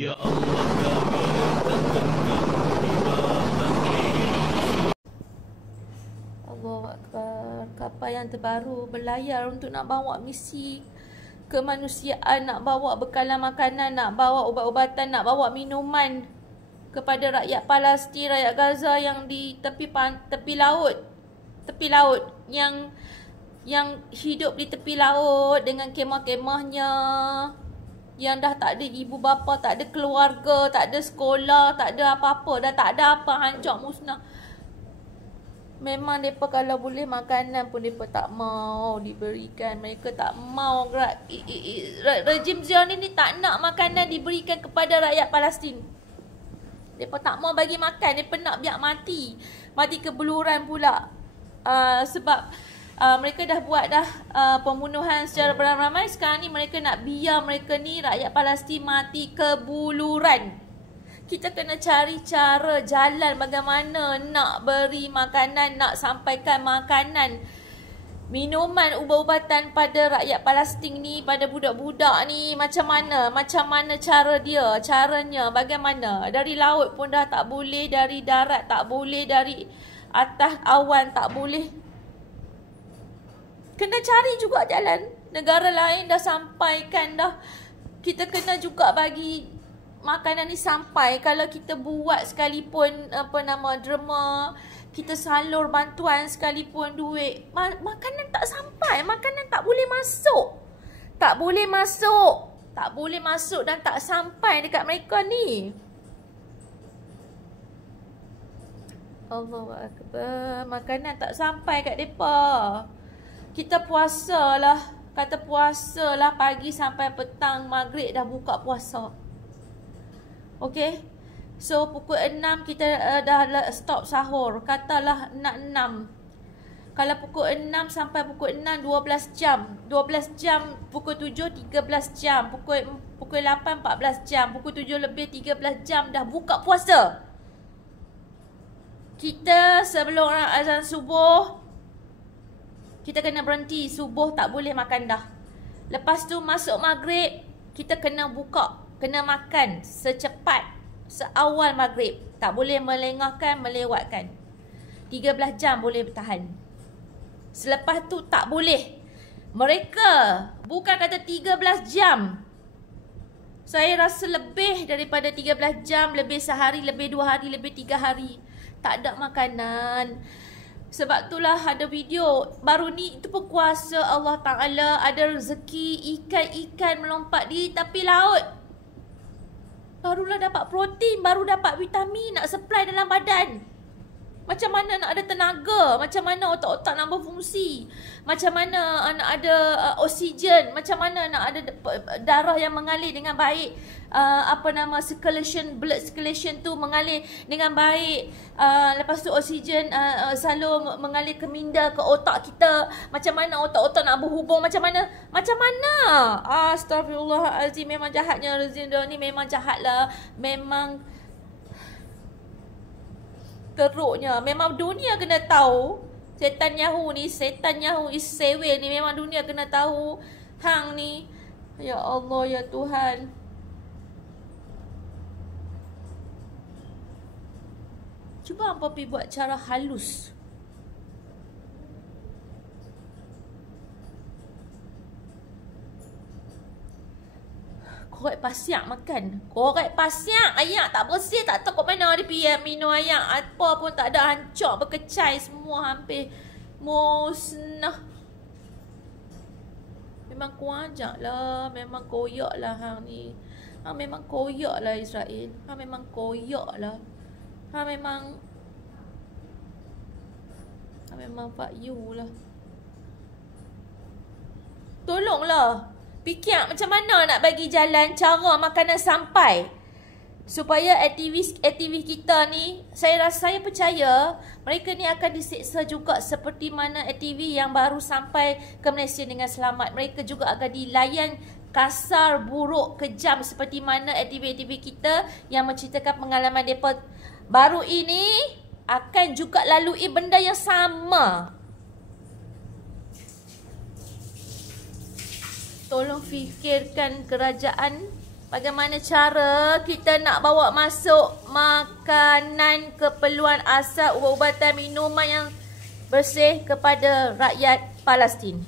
Ya Allah kami letakkan di batang leher. Allahu Akbar. Kapal yang terbaru berlayar untuk nak bawa misi kemanusiaan, nak bawa bekalan makanan, nak bawa ubat-ubatan, nak bawa minuman kepada rakyat Palestin, rakyat Gaza yang di tepi laut yang hidup di tepi laut dengan kemah-kemahnya, yang dah tak ada ibu bapa, tak ada keluarga, tak ada sekolah, tak ada apa-apa, dah tak ada apa, hancur musnah. Memang mereka kalau boleh makanan pun mereka tak mau diberikan. Mereka tak mau. Rejim Zionis ni tak nak makanan diberikan kepada rakyat Palestin. Mereka tak mau bagi makan. Mereka nak biar mati. Mati kebeluran pula. Sebab mereka dah buat pembunuhan secara beramai-ramai. Sekarang ni mereka nak biar mereka ni, rakyat Palestin, mati kebuluran. Kita kena cari cara, jalan bagaimana nak beri makanan, nak sampaikan makanan, minuman, ubat-ubatan pada rakyat Palestin ni, pada budak-budak ni. Macam mana cara dia, caranya bagaimana. Dari laut pun dah tak boleh, dari darat tak boleh, dari atas awan tak boleh. Kena cari juga jalan. Negara lain dah sampaikan dah. Kita kena juga bagi makanan ni sampai. Kalau kita buat sekalipun derma, kita salur bantuan sekalipun duit, makanan tak sampai, makanan tak boleh masuk. Tak boleh masuk. Tak boleh masuk dan tak sampai dekat mereka ni. Allahu Akbar. Makanan tak sampai kat depa. Kita puasalah. Kata puasalah pagi sampai petang, maghrib dah buka puasa. Okay, so pukul 6 kita dah stop sahur. Katalah nak 6. Kalau pukul 6 sampai pukul 6, 12 jam. 12 jam, pukul 7, 13 jam. Pukul 8, 14 jam. Pukul 7 lebih, 13 jam dah buka puasa. Kita sebelum azan subuh, kita kena berhenti. Subuh tak boleh makan dah. Lepas tu masuk maghrib, kita kena buka. Kena makan secepat, seawal maghrib. Tak boleh melengahkan, melewatkan. 13 jam boleh bertahan. Selepas tu tak boleh. Mereka bukan kata 13 jam. Saya rasa lebih daripada 13 jam. Lebih sehari, lebih 2 hari, lebih 3 hari. Tak ada makanan. Sebab itulah ada video baru ni, itu pun kuasa Allah Ta'ala. Ada rezeki, ikan-ikan melompat di tepi laut. Barulah dapat protein, baru dapat vitamin nak supply dalam badan. Macam mana nak ada tenaga, macam mana otak-otak nak berfungsi, macam mana nak ada oksigen, macam mana nak ada darah yang mengalir dengan baik, blood circulation tu mengalir dengan baik. Lepas tu oksigen selalu mengalir ke minda, ke otak kita. Macam mana otak-otak nak berhubung, macam mana. Astagfirullahalazim, memang jahatnya rezim ni, memang jahatlah. Memang teruknya. Memang dunia kena tahu. Setan Yahu is sewel ni. Memang dunia kena tahu hang ni. Ya Allah, ya Tuhan. Cuba hampa pergi buat cara halus. Korek pasiak makan. Korek pasiak. Ayak tak bersih. Tak tahu kat mana dia pergi minum ayak. Apa pun tak ada. Hancur, berkecai semua. Hampir musnah. Memang kuajak lah. Memang koyak lah hang ni. Hang memang koyak lah Israel. Hang memang koyak lah. Hang memang fuck you lah. Tolonglah. Fikir macam mana nak bagi jalan cara makanan sampai supaya aktivis kita ni, saya percaya mereka ni akan diseksa juga seperti mana aktivis yang baru sampai ke Malaysia dengan selamat. Mereka juga akan dilayan kasar, buruk, kejam seperti mana aktivis-aktivis kita yang menceritakan pengalaman mereka baru ini akan juga lalui benda yang sama. Tolong fikirkan kerajaan, bagaimana cara kita nak bawa masuk makanan keperluan asal, ubat-ubatan, minuman yang bersih kepada rakyat Palestin.